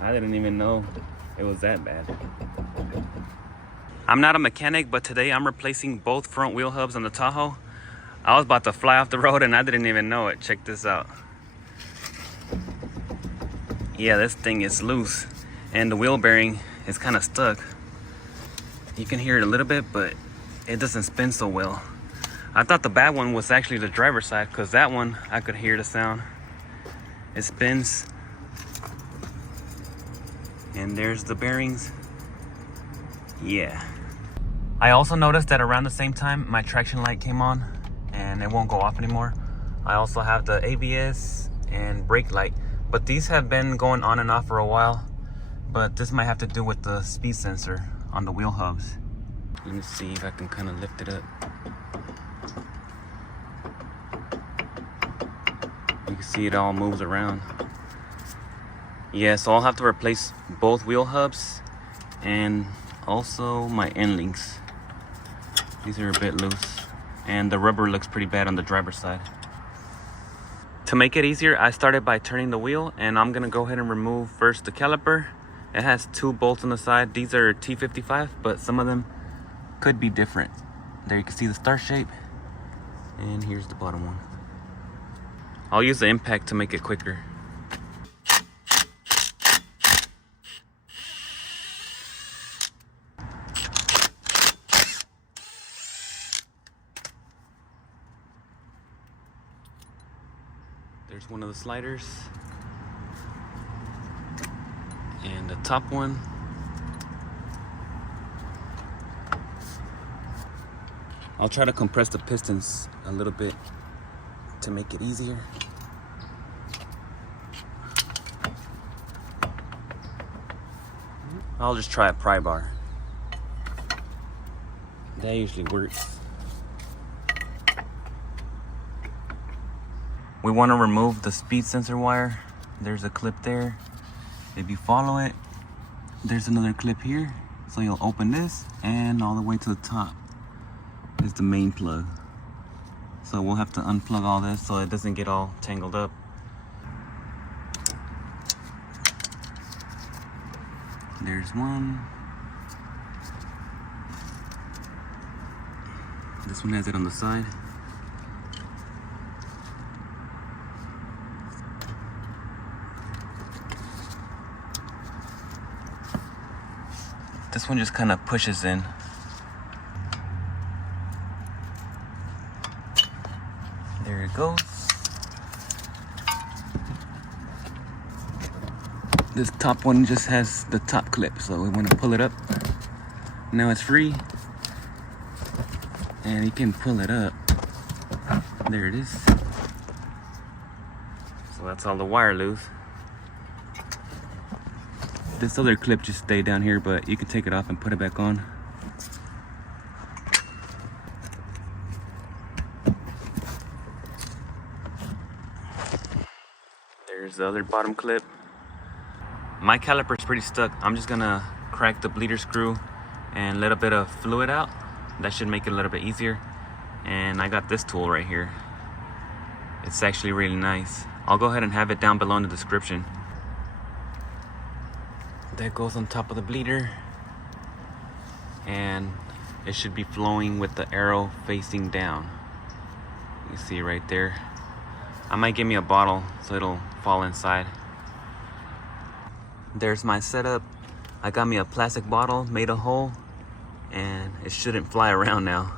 I didn't even know it was that bad. I'm not a mechanic, but today I'm replacing both front wheel hubs on the Tahoe. I was about to fly off the road and I didn't even know it. Check this out. Yeah, this thing is loose and the wheel bearing is kind of stuck. You can hear it a little bit, but it doesn't spin so well. I thought the bad one was actually the driver's side, because that one I could hear the sound. It spins. And there's the bearings. Yeah. I also noticed that around the same time my traction light came on and it won't go off anymore. I also have the ABS and brake light, but these have been going on and off for a while. But this might have to do with the speed sensor on the wheel hubs. Let me see if I can kind of lift it up. You can see it all moves around. Yeah, so I'll have to replace both wheel hubs and also my end links. These are a bit loose and the rubber looks pretty bad on the driver's side. To make it easier, I started by turning the wheel, and I'm gonna go ahead and remove first the caliper. It has 2 bolts on the side. These are T55, but some of them could be different. There you can see the star shape, and here's the bottom one. I'll use the impact to make it quicker. There's one of the sliders. And the top one. I'll try to compress the pistons a little bit to make it easier. I'll just try a pry bar. That usually works. We want to remove the speed sensor wire. There's a clip there. If you follow it, there's another clip here. So you'll open this, and all the way to the top is the main plug. So we'll have to unplug all this so it doesn't get all tangled up. There's one. This one has it on the side. This one just kind of pushes in. There it goes. This top one just has the top clip, so we want to pull it up. Now it's free, and you can pull it up. There it is. So that's all the wire loose. This other clip just stayed down here, but you can take it off and put it back on. There's the other bottom clip. My caliper is pretty stuck. I'm just gonna crack the bleeder screw and let a bit of fluid out. That should make it a little bit easier. And I got this tool right here. It's actually really nice. I'll go ahead and have it down below in the description. That goes on top of the bleeder, and it should be flowing with the arrow facing down. You see right there. I might give me a bottle so it'll fall inside. There's my setup. I got me a plastic bottle, made a hole, and it shouldn't fly around now.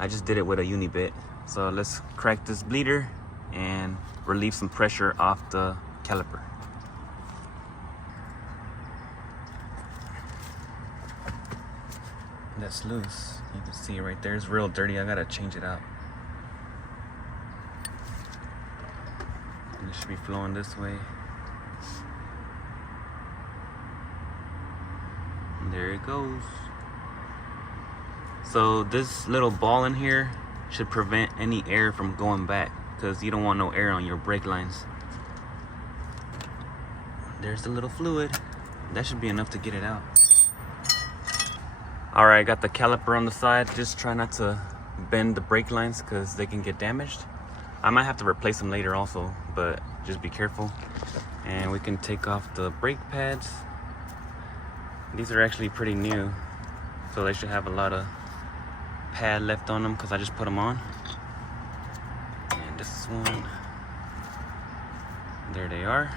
I just did it with a uni bit. So let's crack this bleeder and relieve some pressure off the caliper. That's loose. You can see right there. It's real dirty. I gotta change it out. And it should be flowing this way. And there it goes. So this little ball in here should prevent any air from going back, because you don't want no air on your brake lines. There's the little fluid. That should be enough to get it out. Alright, I got the caliper on the side. Just try not to bend the brake lines because they can get damaged. I might have to replace them later also, but just be careful. And we can take off the brake pads. These are actually pretty new, so they should have a lot of pad left on them because I just put them on. And this one, there they are.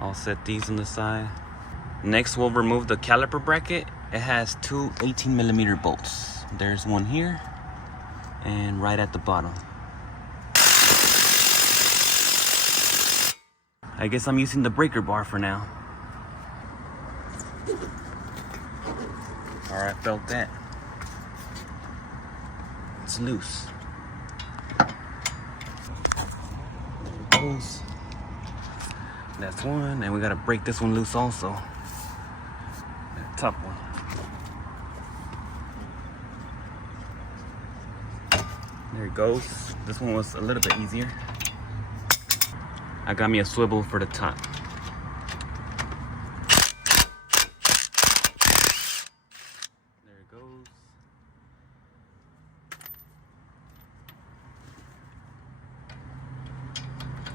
I'll set these on the side. Next, we'll remove the caliper bracket. It has two 18mm bolts. There's one here and right at the bottom. I guess I'm using the breaker bar for now. Alright, felt that. It's loose. There it goes. That's one, and we gotta break this one loose also. The top one. There it goes. This one was a little bit easier. I got me a swivel for the top. There it goes.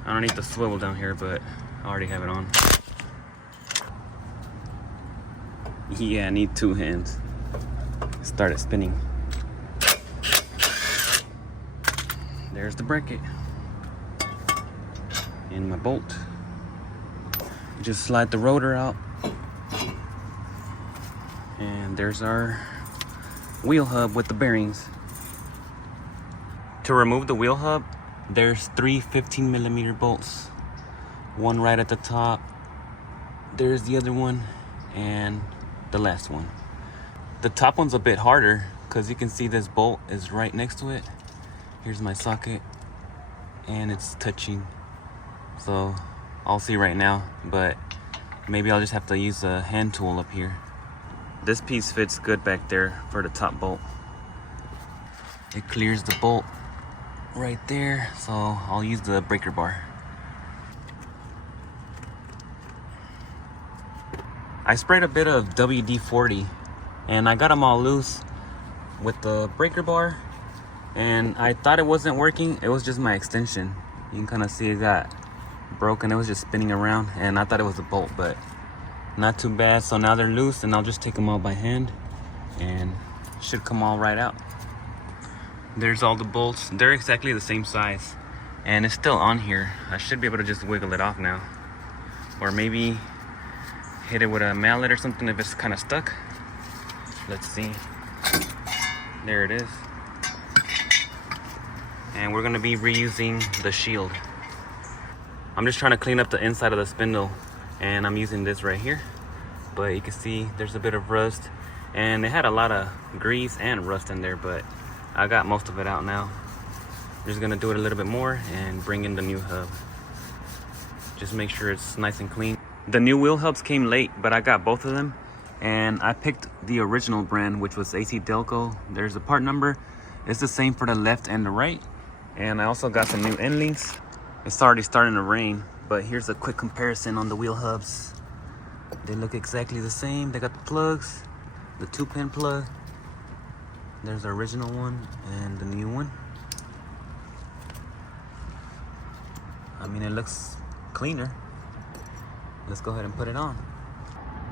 I don't need the swivel down here, but I already have it on. Yeah, I need two hands. Started spinning. There's the bracket. And my bolt. Just slide the rotor out. And there's our wheel hub with the bearings. To remove the wheel hub, there's three 15mm bolts. One right at the top. There's the other one and the last one. The top one's a bit harder because you can see this bolt is right next to it. Here's my socket and it's touching. So I'll see right now, but maybe I'll just have to use a hand tool up here. This piece fits good back there for the top bolt. It clears the bolt right there, so I'll use the breaker bar. I sprayed a bit of WD-40 and I got them all loose with the breaker bar, and I thought it wasn't working. It was just my extension. You can kind of see it got broken. It was just spinning around and I thought it was a bolt, but not too bad. So now they're loose and I'll just take them all by hand and should come all right out. There's all the bolts. They're exactly the same size and it's still on here. I should be able to just wiggle it off now, or maybe hit it with a mallet or something if it's kind of stuck. Let's see. There it is. And we're gonna be reusing the shield. I'm just trying to clean up the inside of the spindle and I'm using this right here. But you can see there's a bit of rust and it had a lot of grease and rust in there, but I got most of it out now. I'm just gonna do it a little bit more and bring in the new hub. Just make sure it's nice and clean. The new wheel hubs came late, but I got both of them. And I picked the original brand, which was AC Delco. There's the part number. It's the same for the left and the right. And I also got some new end links. It's already starting to rain, but here's a quick comparison on the wheel hubs. They look exactly the same. They got the plugs, the 2-pin plug. There's the original one and the new one. I mean, it looks cleaner. Let's go ahead and put it on.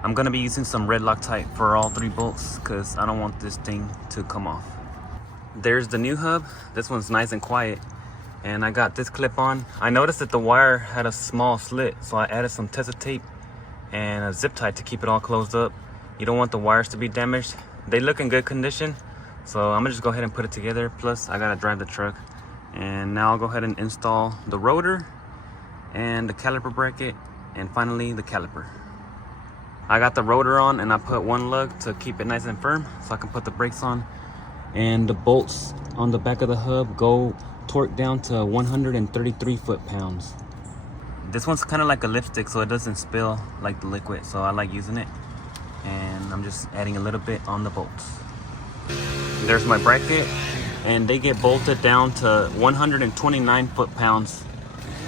I'm gonna be using some red Loctite for all 3 bolts because I don't want this thing to come off. There's the new hub. This one's nice and quiet. And I got this clip on. I noticed that the wire had a small slit, so I added some Tesa tape and a zip tie to keep it all closed up. You don't want the wires to be damaged. They look in good condition, so I'm gonna just go ahead and put it together. Plus, I gotta drive the truck. And now I'll go ahead and install the rotor and the caliper bracket, and finally the caliper. I got the rotor on and I put one lug to keep it nice and firm so I can put the brakes on. And the bolts on the back of the hub go torque down to 133 foot-pounds. This one's kind of like a lipstick, so it doesn't spill like the liquid, so I like using it. And I'm just adding a little bit on the bolts. There's my bracket, and they get bolted down to 129 foot-pounds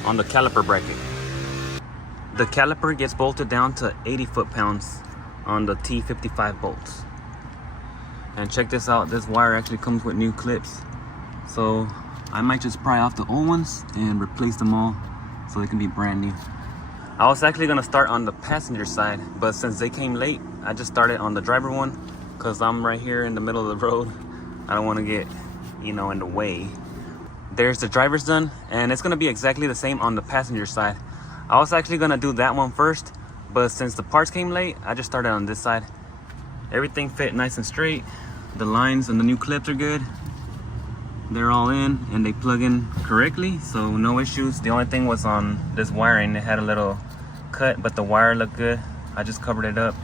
on the caliper bracket. The caliper gets bolted down to 80 foot-pounds on the T55 bolts. And check this out, this wire actually comes with new clips. So I might just pry off the old ones and replace them all so they can be brand new. I was actually gonna start on the passenger side, but since they came late, I just started on the driver one because I'm right here in the middle of the road. I don't want to get, you know, in the way. There's the driver's done, and it's gonna be exactly the same on the passenger side. I was actually gonna do that one first, but since the parts came late, I just started on this side. Everything fit nice and straight. The lines and the new clips are good. They're all in and they plug in correctly, so no issues. The only thing was on this wiring. It had a little cut, but the wire looked good. I just covered it up.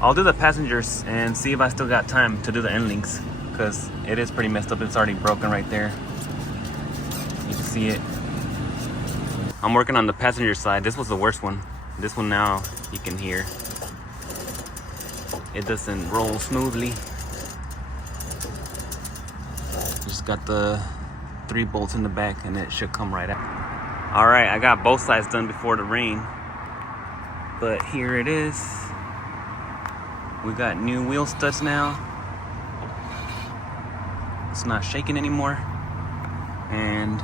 I'll do the passengers and see if I still got time to do the end links, because it is pretty messed up. It's already broken right there. You can see it. I'm working on the passenger side. This was the worst one. This one now you can hear it doesn't roll smoothly. Just got the 3 bolts in the back and it should come right out. All right, I got both sides done before the rain, but here it is. We got new wheel studs now. It's not shaking anymore. And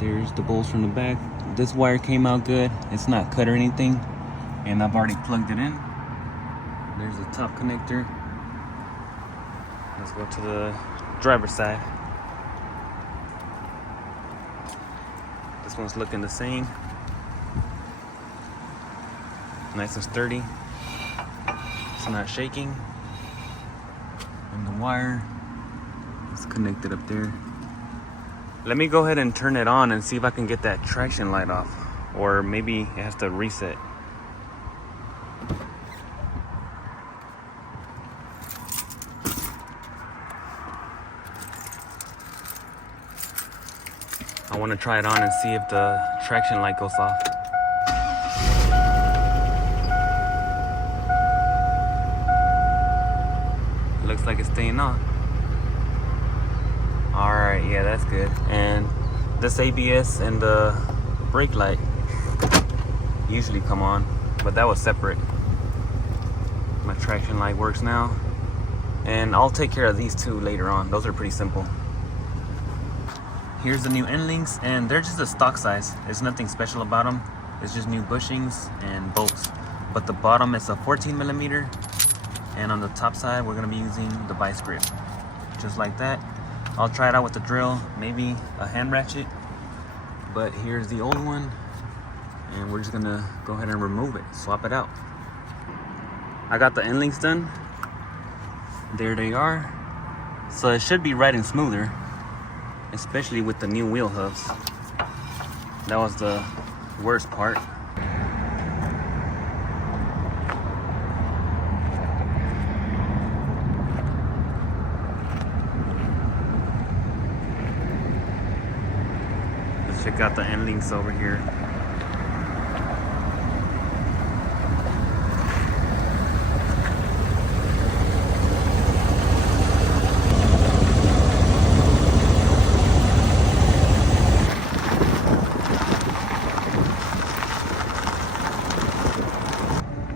there's the bolts from the back. This wire came out good. It's not cut or anything. And I've already plugged it in. There's the top connector. Let's go to the driver's side. This one's looking the same. Nice and sturdy. It's not shaking. And the wire is connected up there. Let me go ahead and turn it on and see if I can get that traction light off. Or maybe it has to reset. I want to try it on and see if the traction light goes off. Looks like it's staying on. Alright, yeah, that's good. And this ABS and the brake light usually come on, but that was separate. My traction light works now. And I'll take care of these two later on. Those are pretty simple. Here's the new end links, and they're just a stock size. There's nothing special about them. It's just new bushings and bolts. But the bottom is a 14mm, and on the top side we're gonna be using the vice grip, just like that. I'll try it out with the drill, maybe a hand ratchet. But here's the old one, and we're just gonna go ahead and remove it, swap it out. I got the end links done. There they are. So it should be riding smoother, especially with the new wheel hubs. That was the worst part. Let's check out the end links over here.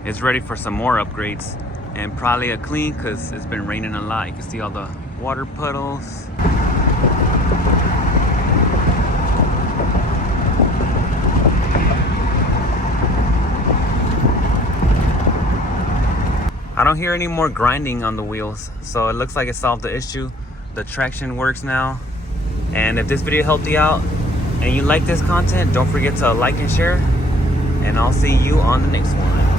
It's ready for some more upgrades and probably a clean because it's been raining a lot. You can see all the water puddles. I don't hear any more grinding on the wheels, so it looks like it solved the issue. The traction works now. And if this video helped you out and you like this content, don't forget to like and share, and I'll see you on the next one.